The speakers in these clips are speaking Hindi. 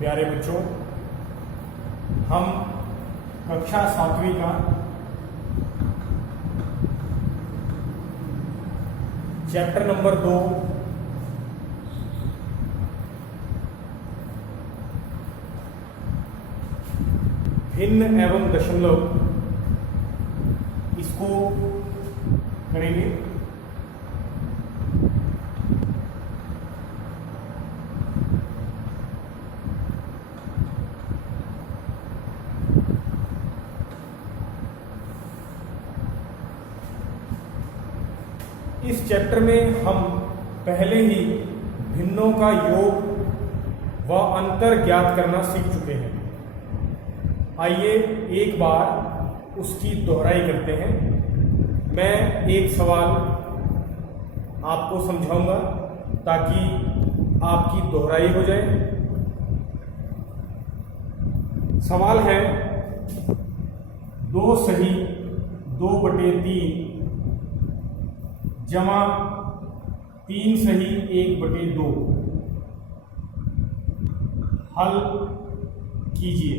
प्यारे बच्चों, हम कक्षा 7वीं का चैप्टर नंबर 2 भिन्न एवं दशमलव इसको करेंगे। इस चैप्टर में हम पहले ही भिन्नों का योग व अंतर ज्ञात करना सीख चुके हैं। आइए एक बार उसकी दोहराई करते हैं। मैं एक सवाल आपको समझाऊंगा ताकि आपकी दोहराई हो जाए। सवाल है 2 सही 2/3 जमा 3 सही 1/2 हल कीजिए।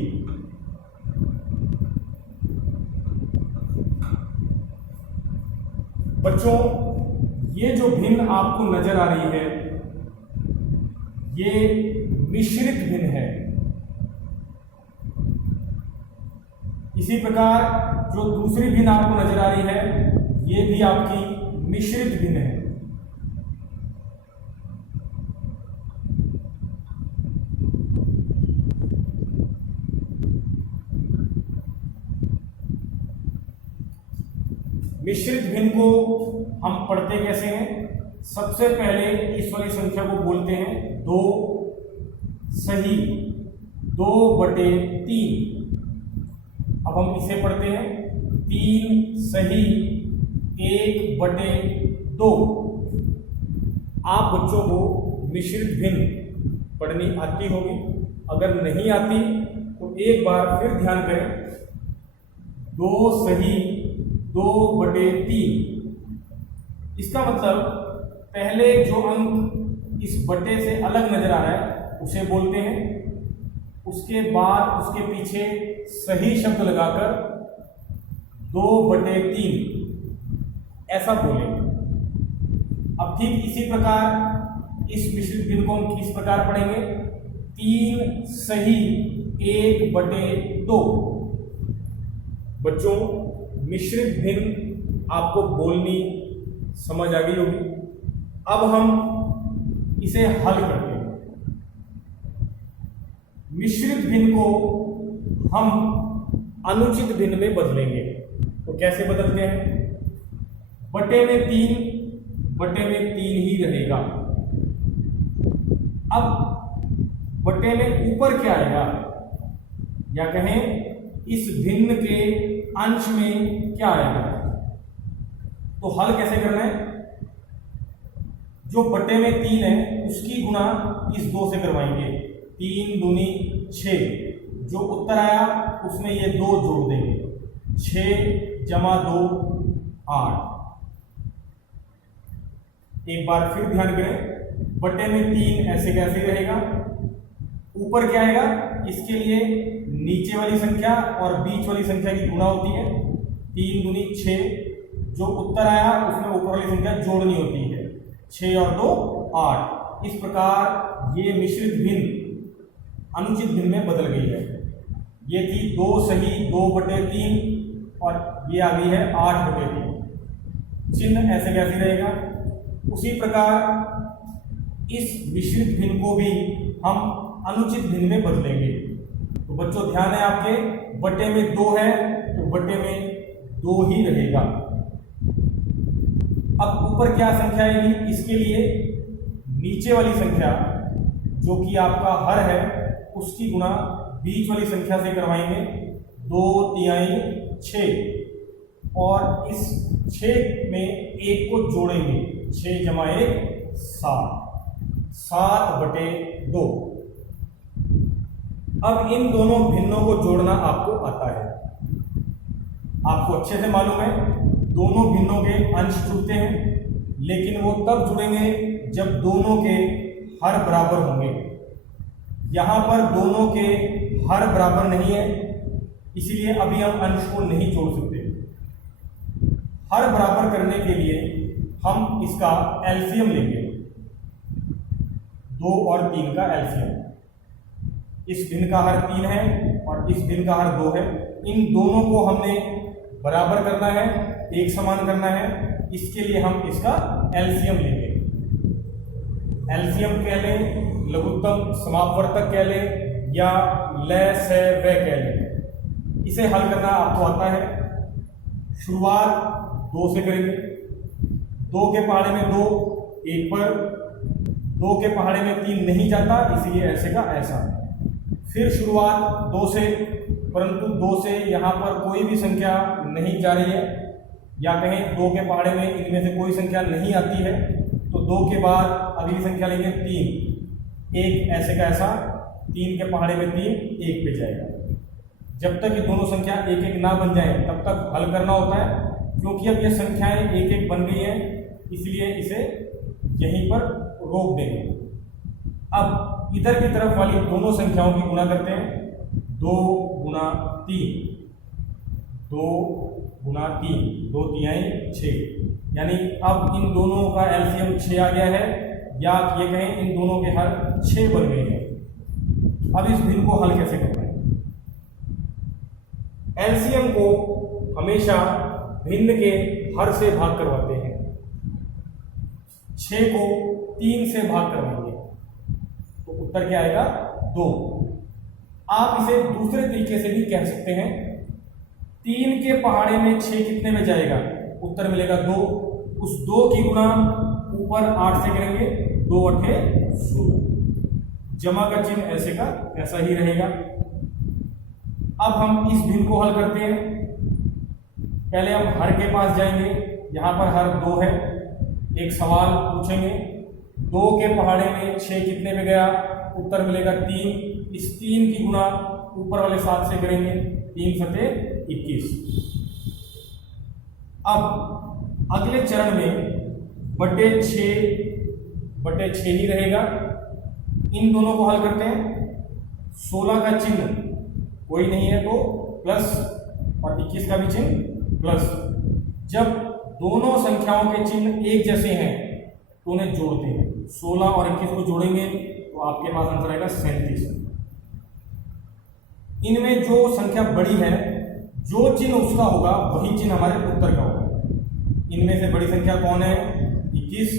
बच्चों, ये जो भिन्न आपको नजर आ रही है ये मिश्रित भिन्न है। इसी प्रकार जो दूसरी भिन्न आपको नजर आ रही है ये भी आपकी मिश्रित भिन्न है। मिश्रित भिन्न को हम पढ़ते कैसे हैं? सबसे पहले इस वाली संख्या को बोलते हैं 2 सही 2/3। अब हम इसे पढ़ते हैं 3 सही 1/2। आप बच्चों को मिश्रित भिन्न पढ़नी आती होगी। अगर नहीं आती तो एक बार फिर ध्यान करें। 2 सही 2/3, इसका मतलब पहले जो अंक इस बटे से अलग नजर आ रहा है उसे बोलते हैं। उसके बाद उसके पीछे सही शब्द लगाकर 2/3 ऐसा बोलेंगे। अब ठीक इसी प्रकार इस मिश्रित भिन्न को हम किस प्रकार पढ़ेंगे? 3 सही 1/2। बच्चों, मिश्रित भिन्न आपको बोलनी समझ आ गई होगी। अब हम इसे हल करते हैं। मिश्रित भिन्न को हम अनुचित भिन्न में बदलेंगे। तो कैसे बदलते हैं? बटे में 3 ही रहेगा। अब बटे में ऊपर क्या आएगा, या कहें इस भिन्न के अंश में क्या आएगा? तो हल कैसे करना है? जो बटे में 3 है उसकी गुणा इस 2 से करवाएंगे। 3 दूनी 6, जो उत्तर आया उसमें ये 2 जोड़ देंगे। 6 जमा 2 8। एक बार फिर ध्यान करें, बटे में 3 ऐसे कैसे रहेगा? ऊपर क्या आएगा? इसके लिए नीचे वाली संख्या और बीच वाली संख्या की गुणा होती है। 3 दूनी 6, जो उत्तर आया उसमें ऊपर वाली संख्या जोड़नी होती है। 6 और 2 8। इस प्रकार ये मिश्रित भिन्न अनुचित भिन्न में बदल गई है। ये थी 2 सही 2/3 और ये आ गई है 8/3। चिन्ह ऐसे कैसे रहेगा? उसी प्रकार इस मिश्रित भिन्न को भी हम अनुचित भिन्न में बदलेंगे। तो बच्चों ध्यान है आपके, बटे में 2 है तो बटे में 2 ही रहेगा। अब ऊपर क्या संख्या आएगी? इसके लिए नीचे वाली संख्या जो कि आपका हर है उसकी गुणा बीच वाली संख्या से करवाएंगे। 2 3 6 और इस 6 में 1 को जोड़ेंगे। 6 जमा 1 7 7/2। अब इन दोनों भिन्नों को जोड़ना आपको आता है। आपको अच्छे से मालूम है दोनों भिन्नों के अंश जुड़ते हैं, लेकिन वो तब जुड़ेंगे जब दोनों के हर बराबर होंगे। यहां पर दोनों के हर बराबर नहीं है, इसीलिए अभी हम अंश को नहीं जोड़ सकते। हर बराबर करने के लिए हम इसका एलसीएम लेंगे, 2 और 3 का एलसीएम। इस भिन्न का हर 3 है और इस भिन्न का हर 2 है। इन दोनों को हमने बराबर करना है, एक समान करना है, इसके लिए हम इसका एलसीएम लेंगे। एलसीएम कह लें, लघुत्तम समापवर्तक कह लें, या लय से व कह लें। इसे हल करना आपको आता है। शुरुआत 2 से करेंगे। 2 के पहाड़े में 2, 1 पर, 2 के पहाड़े में 3 नहीं जाता, इसीलिए ऐसे का ऐसा। फिर शुरुआत 2 से, परंतु 2 से यहाँ पर कोई भी संख्या नहीं जा रही है, या कहें 2 के पहाड़े में इनमें से कोई संख्या नहीं आती है, तो 2 के बाद अगली संख्या लेंगे 3, 1 ऐसे का ऐसा, 3 के पहाड़े में 3, 1 पे जाएगा। जब तक ये दोनों संख्या 1 1 ना बन जाए तब तक हल करना होता है। क्योंकि अब ये संख्याएं 1 1 बन गई हैं, इसलिए इसे यहीं पर रोक देंगे। अब इधर की तरफ वाली दोनों संख्याओं की गुणा करते हैं। 2 गुणा 3, 2 गुणा 3, 2 तिहाई 6, यानी अब इन दोनों का एलसीएम 6 आ गया है, या ये कहें इन दोनों के हर 6 बन गए हैं। अब इस भिन्न को हल कैसे करना है? एलसीएम को हमेशा भिन्न के हर से भाग करवाते हैं। 6 को 3 से भाग करवाएंगे तो उत्तर क्या आएगा? 2। आप इसे दूसरे तरीके से भी कह सकते हैं। 3 के पहाड़े में 6 कितने में जाएगा? उत्तर मिलेगा 2। उस 2 की गुणा ऊपर 8 से करेंगे, 2 8 16। जमा का चिन्ह ऐसे का ऐसा ही रहेगा। अब हम इस भिन्न को हल करते हैं। पहले हम हर के पास जाएंगे, यहाँ पर हर 2 है। एक सवाल पूछेंगे, 2 के पहाड़े में 6 कितने में गया? उत्तर मिलेगा 3। इस 3 की गुणा ऊपर वाले 7 से करेंगे, 3 सते 21। अब अगले चरण में बटे 6 ही रहेगा। इन दोनों को हल करते हैं। 16 का चिन्ह कोई नहीं है तो प्लस, और 21 का भी चिन्ह प्लस। जब दोनों संख्याओं के चिन्ह एक जैसे हैं तो उन्हें जोड़ते हैं। 16 और 21 को जोड़ेंगे तो आपके पास आंसर आएगा 37। इनमें जो संख्या बड़ी है, जो चिन्ह उसका होगा वही चिन्ह हमारे उत्तर का होगा। इनमें से बड़ी संख्या कौन है? 21,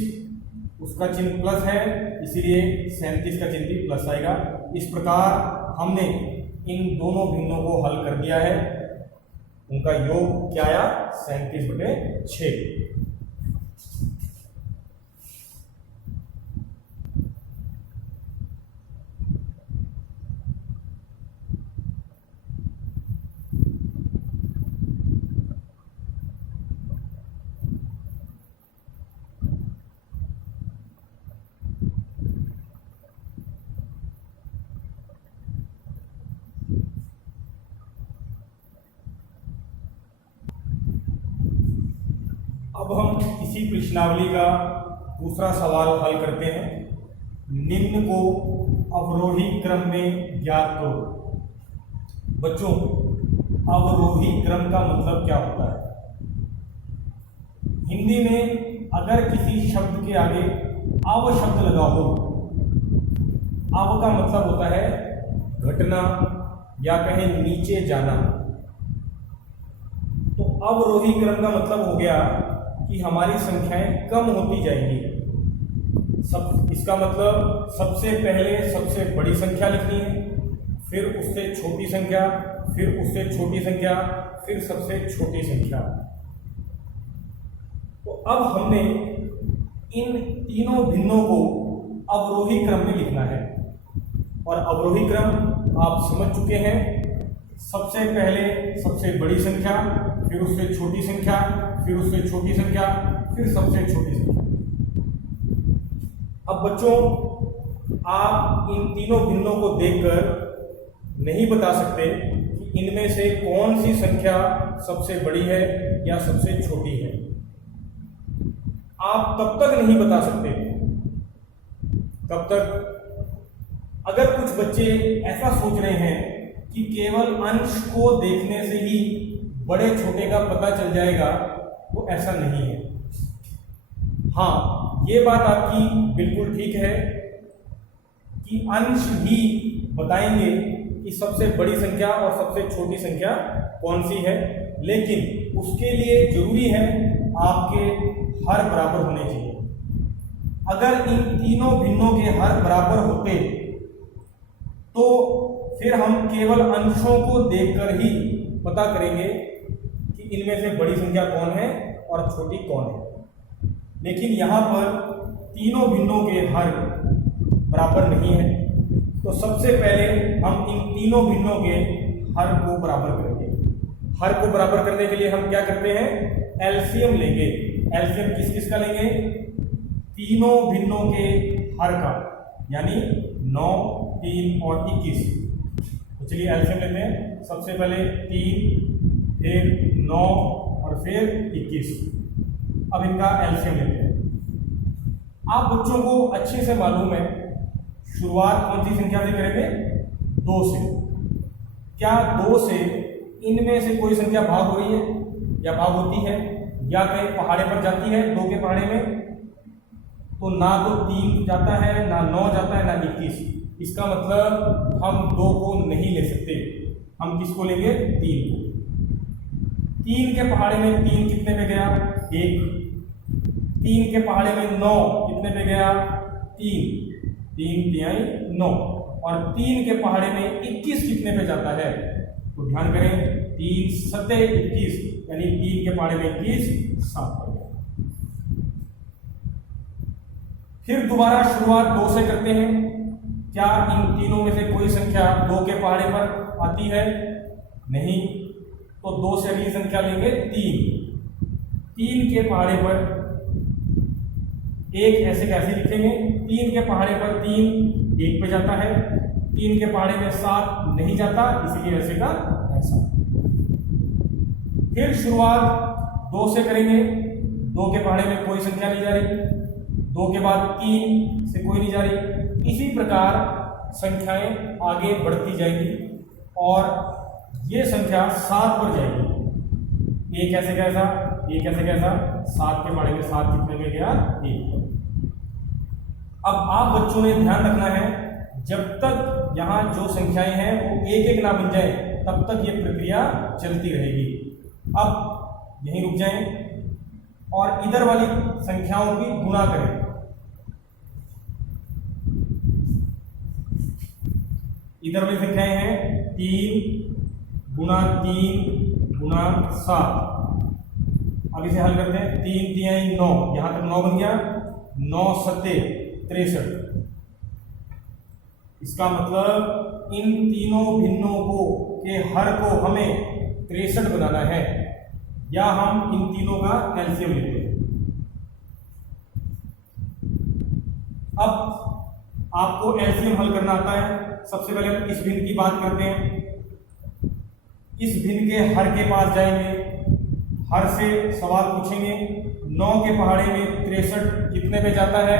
उसका चिन्ह प्लस है, इसीलिए 37 का चिन्ह भी प्लस आएगा। इस प्रकार हमने इन दोनों भिन्नों को हल कर दिया है। उनका योग क्या आया? 37/6। अब हम इसी प्रश्नावली का दूसरा सवाल हल करते हैं। निम्न को अवरोही क्रम में ज्ञात करो। बच्चों, अवरोही क्रम का मतलब क्या होता है? हिंदी में अगर किसी शब्द के आगे अव शब्द लगा हो, अव का मतलब होता है घटना या कहें नीचे जाना। तो अवरोही क्रम का मतलब हो गया कि हमारी संख्याएं कम होती जाएंगी। इसका मतलब सबसे पहले सबसे बड़ी संख्या लिखनी है, फिर उससे छोटी संख्या, फिर उससे छोटी संख्या, फिर सबसे छोटी संख्या। तो अब हमने इन तीनों भिन्नों को अवरोही क्रम में लिखना है। और अवरोही क्रम आप समझ चुके हैं। सबसे पहले सबसे बड़ी संख्या, फिर उससे छोटी संख्या, फिर उससे छोटी संख्या, फिर सबसे छोटी संख्या। अब बच्चों, आप इन तीनों भिन्नों को देखकर नहीं बता सकते कि इनमें से कौन सी संख्या सबसे बड़ी है या सबसे छोटी है। आप तब तक नहीं बता सकते कब तक अगर कुछ बच्चे ऐसा सोच रहे हैं कि केवल अंश को देखने से ही बड़े छोटे का पता चल जाएगा, तो ऐसा नहीं है। हाँ, ये बात आपकी बिल्कुल ठीक है कि अंश ही बताएंगे कि सबसे बड़ी संख्या और सबसे छोटी संख्या कौन सी है, लेकिन उसके लिए जरूरी है आपके हर बराबर होने चाहिए। अगर इन तीनों भिन्नों के हर बराबर होते तो फिर हम केवल अंशों को देखकर ही पता करेंगे कि इनमें से बड़ी संख्या कौन है और छोटी कौन है। लेकिन यहाँ पर तीनों भिन्नों के हर बराबर नहीं है, तो सबसे पहले हम इन तीनों भिन्नों के हर को बराबर करेंगे। हर को बराबर करने के लिए हम क्या करते हैं, एलसीएम लेंगे। एलसीएम किस किस का लेंगे, तीनों भिन्नों के हर का, यानी 9, 3 और 21। तो चलिए एलसीएम लेते हैं। सबसे पहले 3, फिर 9 और फिर 21। अब इनका एलसीएम लेते हैं। आप बच्चों को अच्छे से मालूम है शुरुआत कौन सी संख्या से करेंगे, 2 से। क्या 2 से इनमें से कोई संख्या भाग हो रही है या भाग होती है या कहीं पहाड़े पर जाती है 2 के पहाड़े में? तो ना तो 3 जाता है, ना 9 जाता है, ना 21। इसका मतलब हम 2 को नहीं ले सकते। हम किसको लेंगे, 3 को। 3 के पहाड़े में 3 कितने पे गया, 1। 3 के पहाड़े में 9 कितने पे गया, 3। 3 तिहाई 9। और 3 के पहाड़े में 21 कितने पे जाता है, तो ध्यान करें 3 सते 21, यानी 3 के पहाड़े में 21 7 पर गया। फिर दोबारा शुरुआत 2 से करते हैं। क्या इन तीनों में से कोई संख्या 2 के पहाड़े पर आती है, नहीं। तो 2 से अगली संख्या लेंगे 3। 3 के पहाड़े पर 1 ऐसे कैसे लिखेंगे, 3 के पहाड़े पर 3 1 पे जाता है, 3 के पहाड़े में 7 नहीं जाता, इसीलिए ऐसे का ऐसा। फिर शुरुआत 2 से करेंगे। 2 के पहाड़े में कोई संख्या नहीं जा रही, 2 के बाद 3 से कोई नहीं जा रही। इसी प्रकार संख्याएं आगे बढ़ती जाएंगी और ये संख्या 7 पर जाएगी। 1 ऐसे कैसा, 1 ऐसे कैसा, 7 के पहाड़े में 7 कितने में गया, 1 पर। अब आप बच्चों ने ध्यान रखना है, जब तक यहाँ जो संख्याएं हैं वो 1-1 ना बन जाए तब तक ये प्रक्रिया चलती रहेगी। अब यहीं रुक जाएं और इधर वाली संख्याओं की गुणा करें। इधर वाली संख्याएं हैं 3 गुणा 3 गुणा 7। अब इसे हल करते हैं। 3 तिहाई 9, यहां तक 9 बन गया, 9 सत्ते 63। इसका मतलब इन तीनों भिन्नों को के हर को हमें 63 बनाना है, या हम इन तीनों का एलसीएम लेते हैं। अब आपको एलसीएम हल करना आता है। सबसे पहले हम इस भिन्न की बात करते हैं। इस भिन्न के हर के पास जाएंगे, हर से सवाल पूछेंगे। 9 के पहाड़े में 63 कितने पे जाता है,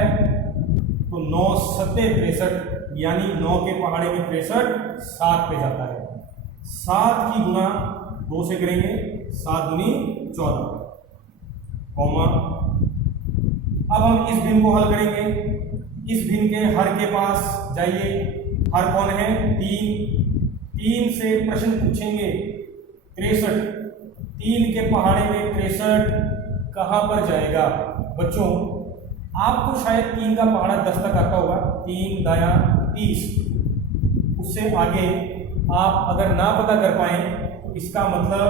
तो 9 सत्ते 63, यानी 9 के पहाड़े में 63 7 पे जाता है। 7 की गुणा 2 से करेंगे, 7 दूनी 14, कॉमा। अब हम इस भिन्न को हल करेंगे। इस भिन्न के हर के पास जाइए। हर कौन है, 3 से प्रश्न पूछेंगे 63। 3 के पहाड़े में 63 कहां पर जाएगा। बच्चों आपको शायद 3 का पहाड़ा 10 तक आता होगा, 3 दाया 30। उससे आगे आप अगर ना पता कर पाए तो इसका मतलब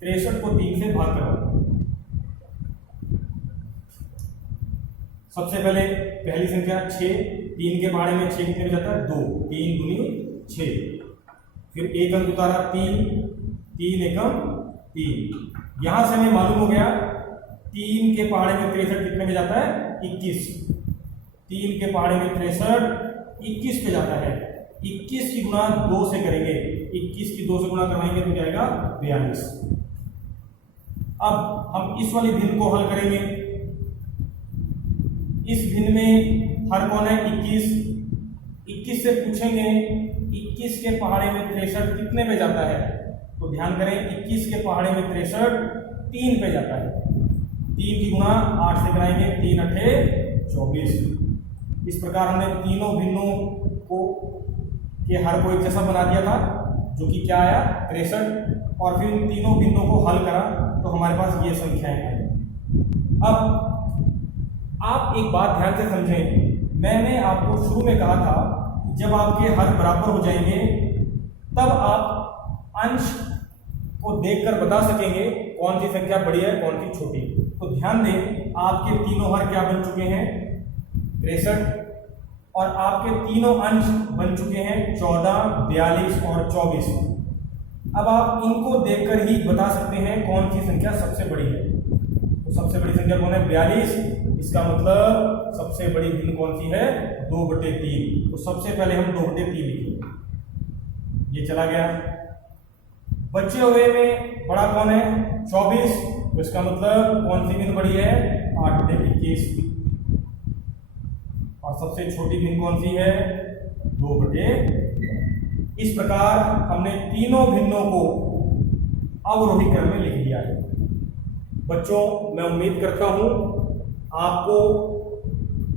63 को 3 से भाग करो। सबसे पहले पहली संख्या 6, 3 के पहाड़े में 6 कितने में जाता है, 2। 3 दूनी 6। फिर 1 अंक उतारा 3, 3 एकम 3। यहां से हमें मालूम हो गया 3 के पहाड़े में 63 कितने में जाता है, 21। 3 के पहाड़े में 63 21 पे जाता है। 21 की गुणा 2 से करेंगे। 21 की 2 से गुणा करवाएंगे तो क्या आएगा, 42। अब हम इस वाली भिन्न को हल करेंगे। इस भिन्न में हर कौन है, 21। 21 से पूछेंगे 21 के पहाड़े में 63 कितने पे जाता है, तो ध्यान करें 21 के पहाड़े में 63 3 पे जाता है। 3 की गुणा 8 से कराएंगे, 3 अठे 24। इस प्रकार हमने तीनों भिन्नों को के हर को एक जैसा बना दिया था, जो कि क्या आया 63, और फिर इन तीनों भिन्नों को हल करा तो हमारे पास ये संख्याएं आई। अब आप एक बात ध्यान से समझें, मैंने आपको शुरू में कहा था जब आपके हर बराबर हो जाएंगे तब आप अंश को देखकर बता सकेंगे कौन सी संख्या बड़ी है कौन सी छोटी। तो ध्यान दें, आपके तीनों हर क्या बन चुके हैं 63, और आपके तीनों अंश बन चुके हैं 14, 42 और 24। अब आप इनको देखकर ही बता सकते हैं कौन सी संख्या सबसे बड़ी है। तो सबसे बड़ी संख्या कौन है 42, इसका मतलब सबसे बड़ी भिन्न कौन सी है 2/3। तो सबसे पहले हम 2/3 लिखेंगे, ये चला गया। बचे हुए में बड़ा कौन है 24, तो इसका मतलब कौन सी भिन्न बड़ी है 8/21, और सबसे छोटी भिन्न कौन सी है 2/2। इस प्रकार हमने तीनों भिन्नों को अवरोही क्रम में लिख दिया है। बच्चों, मैं उम्मीद करता हूं आपको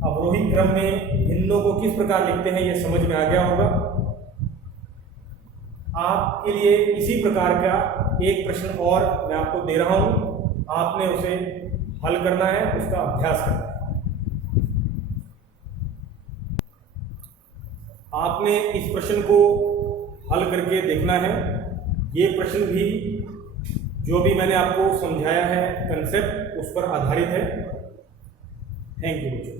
अवरोही क्रम में भिन्नों को किस प्रकार लिखते हैं ये समझ में आ गया होगा। आपके लिए इसी प्रकार का एक प्रश्न और मैं आपको दे रहा हूं, आपने उसे हल करना है, उसका अभ्यास करना है। आपने इस प्रश्न को हल करके देखना है। ये प्रश्न भी जो भी मैंने आपको समझाया है कंसेप्ट उस पर आधारित है। थैंक यू बच्चों।